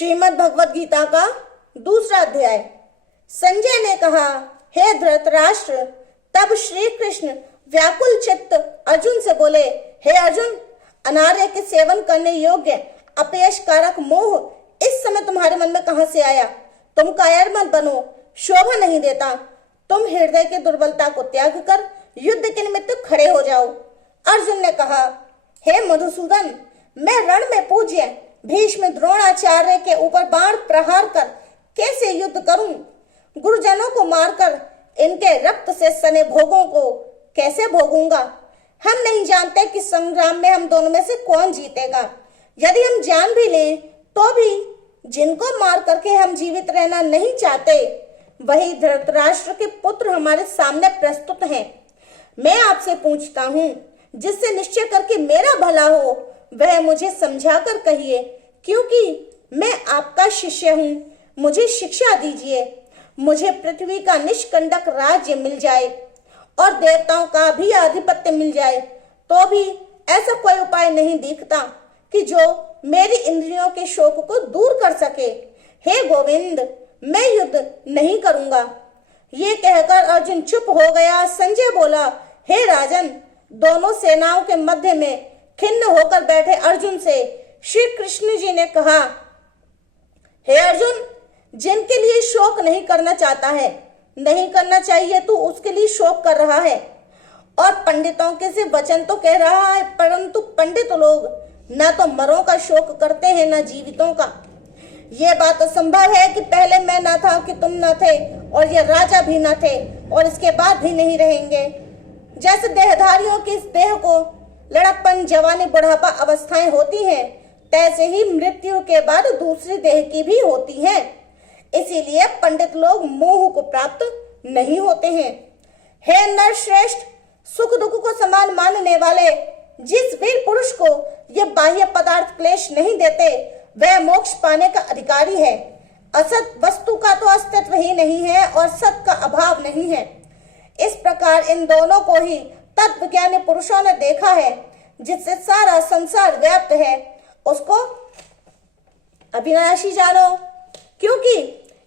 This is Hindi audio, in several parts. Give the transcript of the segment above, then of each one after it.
श्रीमद् भगवत गीता का दूसरा अध्याय। संजय ने कहा, हे धृतराष्ट्र। तब श्री कृष्ण व्याकुल चित्त अर्जुन से बोले, हे अर्जुन, अनार्य के सेवन करने योग्य अपयश कारक मोह इस समय तुम्हारे मन में कहां से आया? तुम कायर मत बनो, शोभा नहीं देता। तुम हृदय की दुर्बलता को त्याग कर युद्ध के निमित्त खड़े हो जाओ। अर्जुन ने कहा, हे मधुसूदन, मैं रण में पूज्य भीष्म द्रोणाचार्य के ऊपर बाण प्रहार कर कैसे युद्ध करूं? गुरुजनों को मारकर इनके रक्त से सने भोगों को कैसे भोगूंगा? हम नहीं जानते कि संग्राम में हम दोनों में से कौन जीतेगा। यदि हम जान भी लें तो भी जिनको मार करके हम जीवित रहना नहीं चाहते, वही धृतराष्ट्र के पुत्र हमारे सामने प्रस्तुत हैं। मैं आपसे पूछता हूँ, जिससे निश्चय करके मेरा भला हो वह मुझे समझा कर कहिए, क्योंकि मैं आपका शिष्य हूँ। मुझे शिक्षा दीजिए। मुझे पृथ्वी का निष्कंटक राज्य मिल जाए और देवताओं का भी आधिपत्य मिल जाए, तो भी ऐसा कोई उपाय नहीं दिखता कि जो मेरी इंद्रियों के शोक को दूर कर सके। हे गोविंद, मैं युद्ध नहीं करूंगा। ये कहकर अर्जुन चुप हो गया। संजय बोला, हे राजन, दोनों सेनाओं के मध्य में खिन्न होकर बैठे अर्जुन से श्री कृष्ण जी ने कहा, हे अर्जुन, जिनके लिए शोक नहीं करना चाहता है, नहीं करना चाहिए तो उसके लिए शोक कर रहा है और पंडितों के से वचन तो कह रहा है, परंतु पंडित लोग न तो मरों का शोक करते हैं न जीवितों का। ये बात संभव है कि पहले मैं न था कि तुम न थे और ये राजा भी न थे और इसके बाद भी नहीं रहेंगे। जैसे देहधारियों के इस देह को लड़कपन, जवानी, बुढ़ापा अवस्थाएं होती हैं, तैसे ही मृत्यु के बाद दूसरी देह की भी होती हैं। इसीलिए पंडित लोग मोह को प्राप्त नहीं होते हैं। हे नरश्रेष्ठ, सुख दुख को समान मानने वाले जिस वीर पुरुष को ये बाह्य पदार्थ क्लेश नहीं देते, वह मोक्ष पाने का अधिकारी है। असत वस्तु का तो अस्तित्व ही नहीं है और सत का अभाव नहीं है। इस प्रकार इन दोनों को ही तत्वज्ञानी पुरुषों ने देखा है। जिससे सारा संसार व्याप्त है उसको अविनाशी जानो, क्योंकि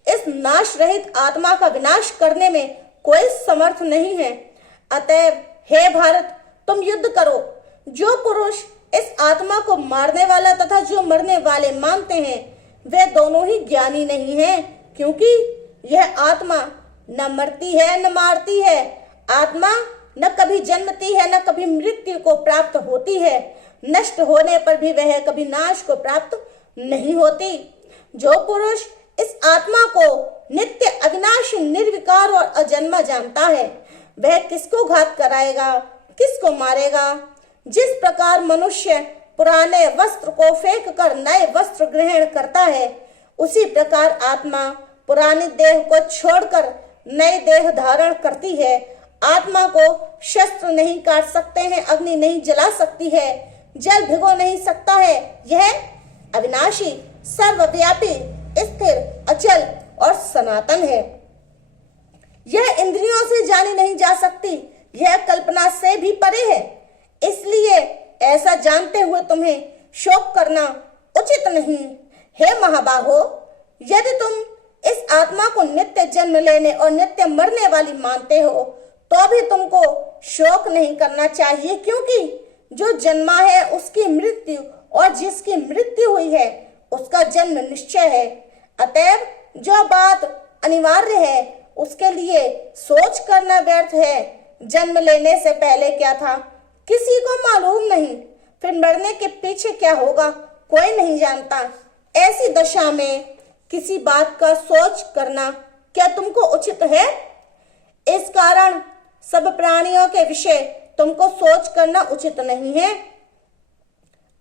इस नाश रहित आत्मा का विनाश करने में कोई समर्थ नहीं है। अतएव हे भारत, तुम युद्ध करो। जो पुरुष इस आत्मा को मारने वाला तथा जो मरने वाले मानते हैं, वे दोनों ही ज्ञानी नहीं हैं, क्योंकि यह आत्मा न मरती है न मारती है। आत्मा न कभी जन्मती है न कभी मृत्यु को प्राप्त होती है। नष्ट होने पर भी वह कभी नाश को प्राप्त नहीं होती। जो पुरुष इस आत्मा को नित्य, अविनाशी, निर्विकार और अजन्मा जानता है, वह किसको घात कराएगा, किसको मारेगा? जिस प्रकार मनुष्य पुराने वस्त्र को फेंक कर नए वस्त्र ग्रहण करता है, उसी प्रकार आत्मा पुरानी देह को छोड़कर नई देह धारण करती है। आत्मा को शस्त्र नहीं काट सकते हैं, अग्नि नहीं जला सकती है, जल भिगो नहीं सकता है। यह अविनाशी, सर्वव्यापी, स्थिर, अचल और सनातन है। यह इंद्रियों से जानी नहीं जा सकती, यह कल्पना से भी परे है। इसलिए ऐसा जानते हुए तुम्हें शोक करना उचित नहीं। हे महाबाहो, यदि तुम इस आत्मा को नित्य जन्म लेने और नित्य मरने वाली मानते हो, तो भी तुमको शोक नहीं करना चाहिए, क्योंकि जो जन्मा है उसकी मृत्यु और जिसकी मृत्यु हुई है उसका जन्म निश्चय है। अतएव जो बात अनिवार्य है उसके लिए सोच करना व्यर्थ है। जन्म लेने से पहले क्या था किसी को मालूम नहीं, फिर मरने के पीछे क्या होगा कोई नहीं जानता। ऐसी दशा में किसी बात का सोच करना क्या तुमको उचित है? इस कारण सब प्राणियों के विषय तुमको सोच करना उचित नहीं है।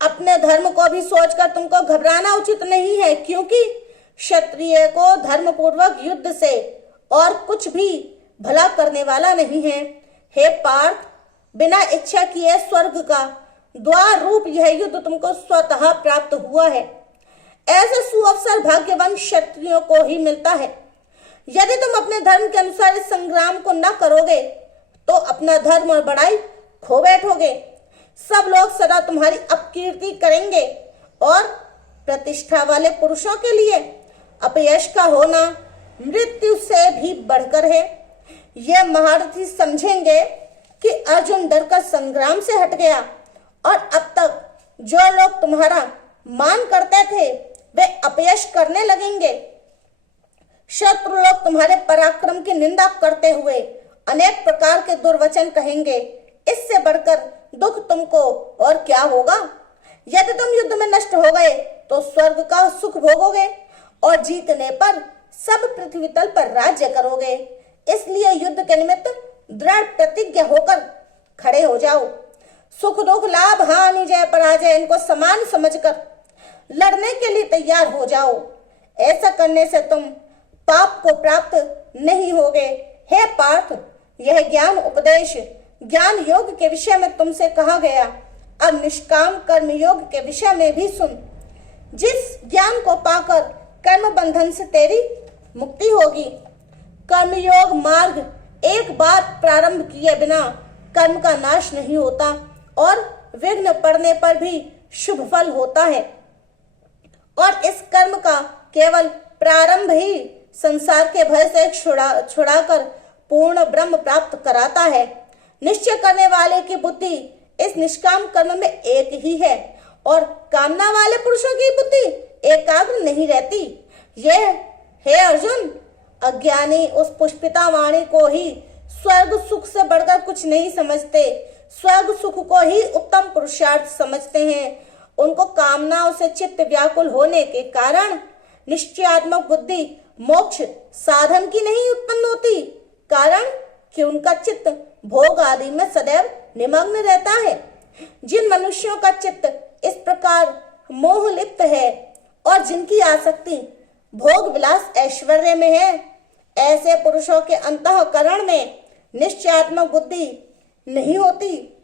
अपने धर्म को भी सोचकर तुमको घबराना उचित नहीं है, क्योंकि क्षत्रिय को धर्म पूर्वक युद्ध से और कुछ भी भला करने वाला नहीं है। हे पार्थ, बिना इच्छा किए स्वर्ग का द्वार रूप यह युद्ध तुमको स्वतः प्राप्त हुआ है। ऐसे सुअवसर भाग्यवान क्षत्रियों को ही मिलता है। यदि तुम अपने धर्म के अनुसार इस संग्राम को न करोगे तो अपना धर्म और बड़ाई खो बैठोगे। सब लोग सदा तुम्हारी अपकीर्ति करेंगे और प्रतिष्ठा वाले पुरुषों के लिए अपयश का होना मृत्यु से भी बढ़कर है। यह महारथी समझेंगे कि अर्जुन डरकर संग्राम से हट गया और अब तक जो लोग तुम्हारा मान करते थे वे अपयश करने लगेंगे। शत्रु लोग तुम्हारे पराक्रम की निंदा करते हुए अनेक प्रकार के दुर्वचन कहेंगे। इससे बढ़कर दुख तुमको और क्या होगा? यदि तुम युद्ध में नष्ट हो गए तो स्वर्ग का सुख भोगोगे और जीतने पर सब पृथ्वी तल पर राज्य करोगे। इसलिए युद्ध के निमित्त दृढ़ प्रतिज्ञ होकर खड़े हो जाओ। सुख दुख लाभ हानि जय पराजय इनको समान समझकर लड़ने के लिए तैयार हो जाओ। ऐसा करने से तुम पाप को प्राप्त नहीं होगे। हे पार्थ, यह ज्ञान उपदेश ज्ञान योग के विषय में तुमसे कहा गया। अब निष्काम कर्म योग के विषय में भी सुन। जिस ज्ञान को पाकर कर्म बंधन से तेरी मुक्ति होगी। कर्मयोग मार्ग एक बार प्रारंभ किए बिना कर्म का नाश नहीं होता और विघ्न पड़ने पर भी शुभ फल होता है। और इस कर्म का केवल प्रारंभ ही संसार के भय से छुड़ाकर पूर्ण ब्रह्म प्राप्त कराता है। निश्चय करने वाले की बुद्धि इस निष्काम कर्म में एक ही है और कामना वाले पुरुषों की बुद्धि एकाग्र नहीं रहती। यह हे अर्जुन, अज्ञानी उस पुष्पिता वाणी को ही स्वर्ग सुख से बढ़कर कुछ नहीं समझते। स्वर्ग सुख को ही उत्तम पुरुषार्थ समझते हैं। उनको कामनाओं से चित्त व्याकुल होने के कारण निश्चयात्मक बुद्धि मोक्ष साधन की नहीं उत्पन्न होती, कारण कि उनका चित्त भोग आदि में सदैव निमग्न रहता है। जिन मनुष्यों का चित्त इस प्रकार मोह लिप्त है और जिनकी आसक्ति भोग विलास ऐश्वर्य में है, ऐसे पुरुषों के अंतःकरण में निश्चयात्मक बुद्धि नहीं होती।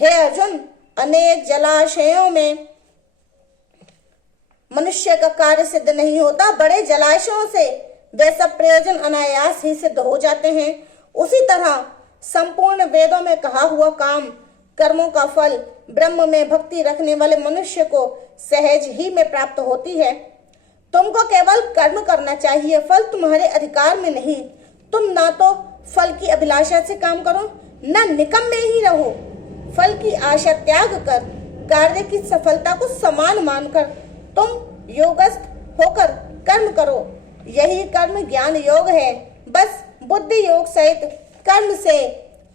हे अर्जुन, अनेक जलाशयों में मनुष्य का कार्य सिद्ध नहीं होता। बड़े जलाशयों से वे सब प्रयोजन अनायास ही सिद्ध हो जाते हैं। उसी तरह संपूर्ण वेदों में कहा हुआ काम कर्मों का फल ब्रह्म में भक्ति रखने वाले मनुष्य को सहज ही में प्राप्त होती है। तुमको केवल कर्म करना चाहिए, फल तुम्हारे अधिकार में नहीं। तुम ना तो फल की अभिलाषा से काम करो, न निकम में ही रहो। फल की आशा त्याग कर कार्य की सफलता को समान मानकर तुम योगस्थ होकर कर्म करो। यही कर्म ज्ञान योग है। बस बुद्धि योग सहित कर्म से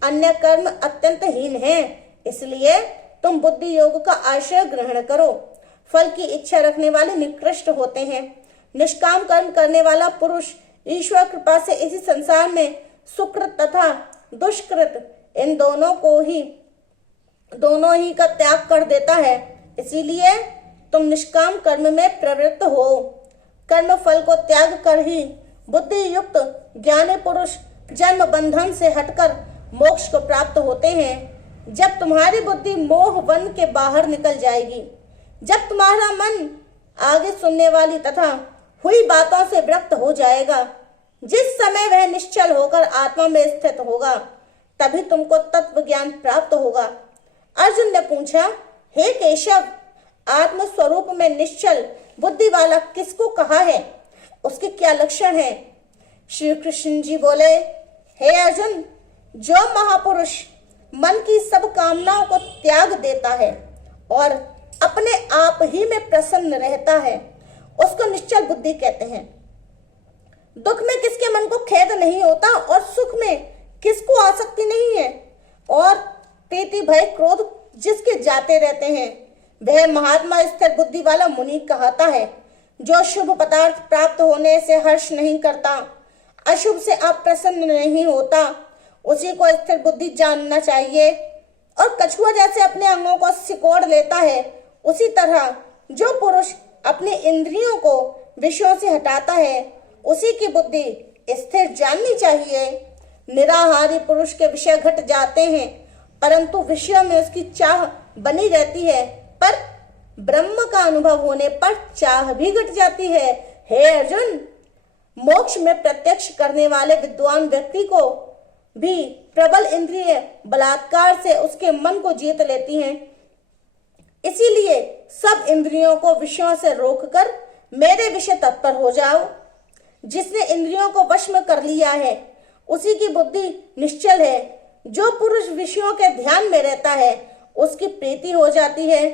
अन्य कर्म अत्यंत हीन है। इसलिए तुम बुद्धि योग का आश्रय ग्रहण करो। फल की इच्छा रखने वाले निकृष्ट होते हैं। निष्काम कर्म करने वाला पुरुष ईश्वर कृपा से इसी संसार में सुकृत तथा दुष्कृत इन दोनों ही का त्याग कर देता है। इसीलिए तुम निष्काम कर्म में प्रवृत्त हो। कर्म फल को त्याग कर ही बुद्धि युक्त ज्ञानी पुरुष जन्म बंधन से हटकर मोक्ष को प्राप्त होते हैं। जब तुम्हारी बुद्धि मोह वन के बाहर निकल जाएगी, जब तुम्हारा मन आगे सुनने वाली तथा हुई बातों से विरक्त हो जाएगा, जिस समय वह निश्चल होकर आत्मा में स्थित होगा, तभी तुमको तत्व ज्ञान प्राप्त होगा। अर्जुन ने पूछा, हे केशव, आत्म स्वरूप में निश्चल बुद्धि वाला किसको कहा है? उसके क्या लक्षण हैं? श्री कृष्ण जी बोले, हे अर्जुन, जो महापुरुष मन की सब कामनाओं को त्याग देता है और अपने आप ही में प्रसन्न रहता है, उसको निश्चल बुद्धि कहते हैं। दुख में किसके मन को खेद नहीं होता और सुख में किसको आसक्ति नहीं है, और प्रीति भय क्रोध जिसके जाते रहते हैं, वह महात्मा स्थिर बुद्धि वाला मुनि कहता है। जो शुभ पदार्थ प्राप्त होने से हर्ष नहीं करता, अशुभ से अप्रसन्न नहीं होता, उसी को स्थिर बुद्धि जानना चाहिए। और कछुआ जैसे अपने अंगों को सिकोड़ लेता है, उसी तरह जो पुरुष अपनी इंद्रियों को विषयों से हटाता है, उसी की बुद्धि स्थिर जाननी चाहिए। निराहारी पुरुष के विषय घट जाते हैं, परंतु विषयों में उसकी चाह बनी रहती है, पर ब्रह्म का अनुभव होने पर चाह भी घट जाती है। हे अर्जुन, मोक्ष में प्रत्यक्ष करने वाले विद्वान व्यक्ति को भी प्रबल इंद्रिय बलात्कार से उसके मन को जीत लेती हैं। इसीलिए सब इंद्रियों को विषयों से रोककर मेरे विषय तत्पर हो जाओ। जिसने इंद्रियों को वश में कर लिया है उसी की बुद्धि निश्चल है। जो पुरुष विषयों के ध्यान में रहता है उसकी प्रीति हो जाती है।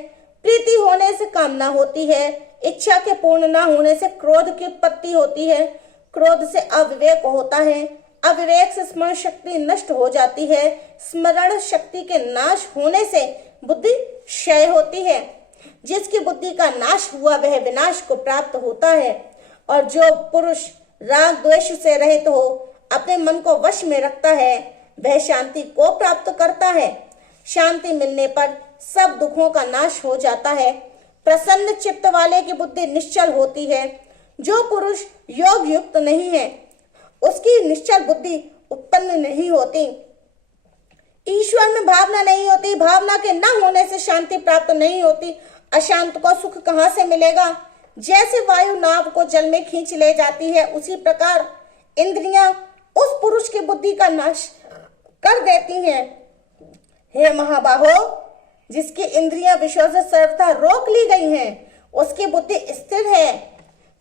प्रीति होने से कामना होती है। इच्छा के पूर्ण न होने से क्रोध की उत्पत्ति होती है। क्रोध से अविवेक होता है। अविवेक से स्मरण शक्ति नष्ट हो जाती है। स्मरण शक्ति के नाश होने से बुद्धि क्षय होती है। जिसकी बुद्धि का नाश हुआ वह विनाश को प्राप्त होता है। और जो पुरुष राग द्वेष से रहित हो अपने मन को वश में रखता है वह शांति को प्राप्त करता है। शांति मिलने पर सब दुखों का नाश हो जाता है। प्रसन्न चित्त वाले की बुद्धि निश्चल होती है। जो पुरुष योग युक्त नहीं है उसकी निश्चल बुद्धि उत्पन्न नहीं होती। ईश्वर में भावना नहीं होती। भावना के न होने से शांति प्राप्त नहीं होती। अशांत को सुख कहाँ से मिलेगा? जैसे वायु नाव को जल में खींच ले जाती है उसी प्रकार इंद्रियां उस पुरुष की बुद्धि का नाश कर देती हैं। हे महाबाहो, जिसकी इंद्रियां विषयों से सर्वथा रोक ली गई हैं उसकी बुद्धि स्थिर है।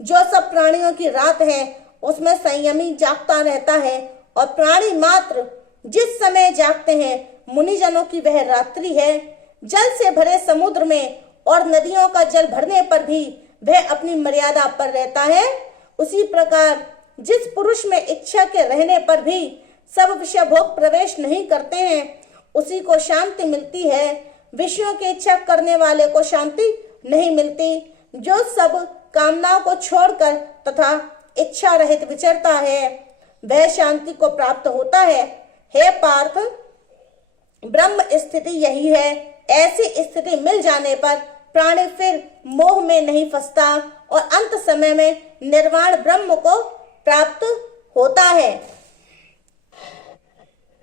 जो सब प्राणियों की रात है उसमें संयमी जागता रहता है और प्राणी मात्र जिस समय जागते हैं मुनिजनों की वह रात्रि है। जल से भरे समुद्र में और नदियों का जल भरने पर भी वह अपनी मर्यादा पर रहता है। उसी प्रकार जिस पुरुष में इच्छा के रहने पर भी सब विषय भोग प्रवेश नहीं करते हैं उसी को शांति मिलती है। विषयों की इच्छा करने वाले को शांति नहीं मिलती। जो सब कामनाओं को छोड़कर तथा इच्छा रहित विचरता है वह शांति को प्राप्त होता है। हे पार्थ, ब्रह्म स्थिति यही है। ऐसी स्थिति मिल जाने पर प्राणी फिर मोह में नहीं फंसता और अंत समय में निर्वाण ब्रह्म को प्राप्त होता है।